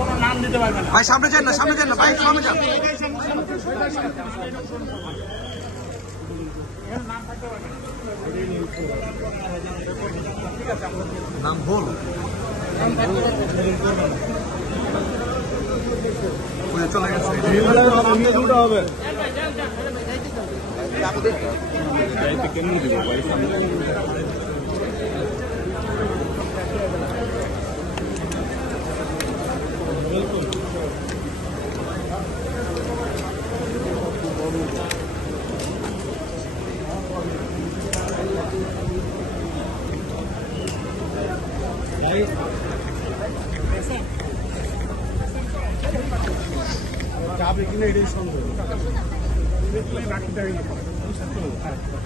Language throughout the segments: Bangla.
কোনো নাম দিতে পারবে না। ভাই সামনে যান না, সামনে যান না ভাই, সামনে যান। নাম বল, চলে গেছে হবে। কেমন দিব ভাই সামনে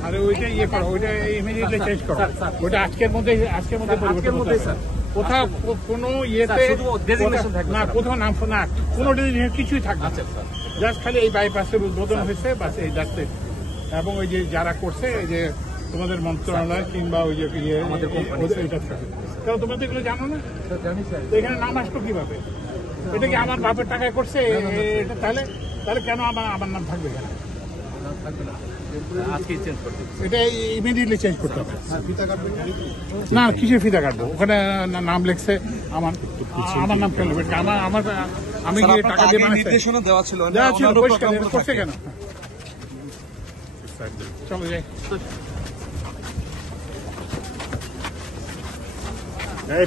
আরে ওইটা ইয়ে করো, ওইটা ইমিডিয়েটলি চেঞ্জ করো, ওইটা আজকের মধ্যে কোথাও কোনো ইয়েতে না, কোথাও নাম না, কোনো ডেজিগনেশন কিছুই থাকবে। জাস্ট খালি এই বাইপাসের উদ্বোধন হয়েছে, বাস এই জাস্ট। এবং ওই যে যারা করছে, এই যে তোমাদের মন্ত্রণালয় কিংবা ওই যে ইয়ে আমাদের কোম্পানি, এটা থাকে। কারণ তোমরা তো এগুলো জানো না, এখানে নাম আসলো কিভাবে? এটা কি আমার বাপের টাকায় করছে? এটা তাহলে কেন আমার নাম থাকবে এখানে? এটা ইমিডিয়েটলি চেঞ্জ করতে হবে। না, কিসের ফিতা কাটবো? ওখানে নাম লিখছে আমার নাম কেন? আমি গিয়ে টাকা দিয়ে নির্দেশনা দেওয়া ছিল, করছে কেন? চলো যাই।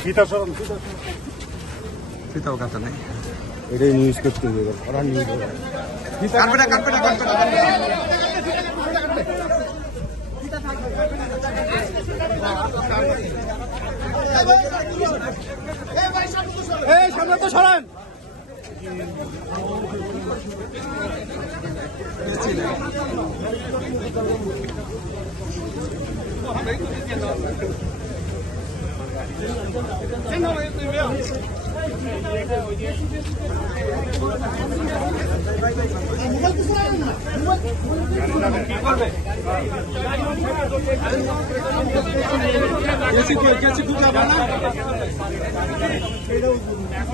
ফিতা সরণ, ফিতাও কাটা নেই, এটাই নিউজ করতে হবে। ওরা নিউজ কাটবে না, কাটবে না, কাটবে না। সামনে তো সরান।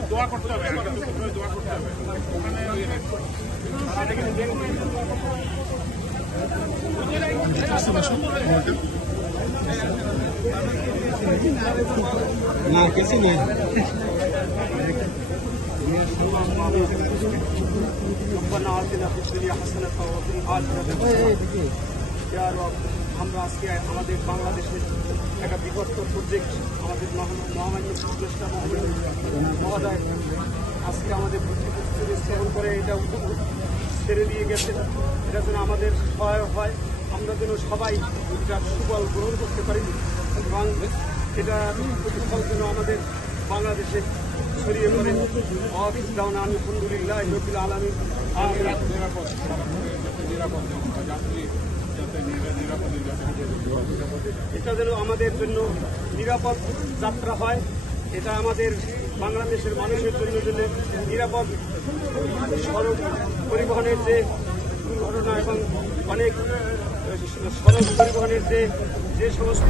দোয়া করতে হবে, না কিছু নেই। আমরা আজকে আমাদের বাংলাদেশের একটা বৃহত্তর প্রজেক্ট, আমাদের মহামান্য উপদেষ্টা মহোদয় আজকে আমাদের স্থাপন করে এটা ছেড়ে দিয়ে গেছেন। এটা যেন আমাদের সহায়ক হয়, আমরা যেন সবাই এটার সুফল গ্রহণ করতে পারি এবং এটা প্রতিফল যেন আমাদের বাংলাদেশে ছড়িয়ে পড়ে। আলহামদুলিল্লাহ রবিল আলামিন। এটা যেন আমাদের জন্য নিরাপদ যাত্রা হয়, এটা আমাদের বাংলাদেশের মানুষের জন্য নিরাপদ সড়ক পরিবহনের যে দুর্ঘটনা এবং অনেক সড়ক পরিবহনের যে সমস্ত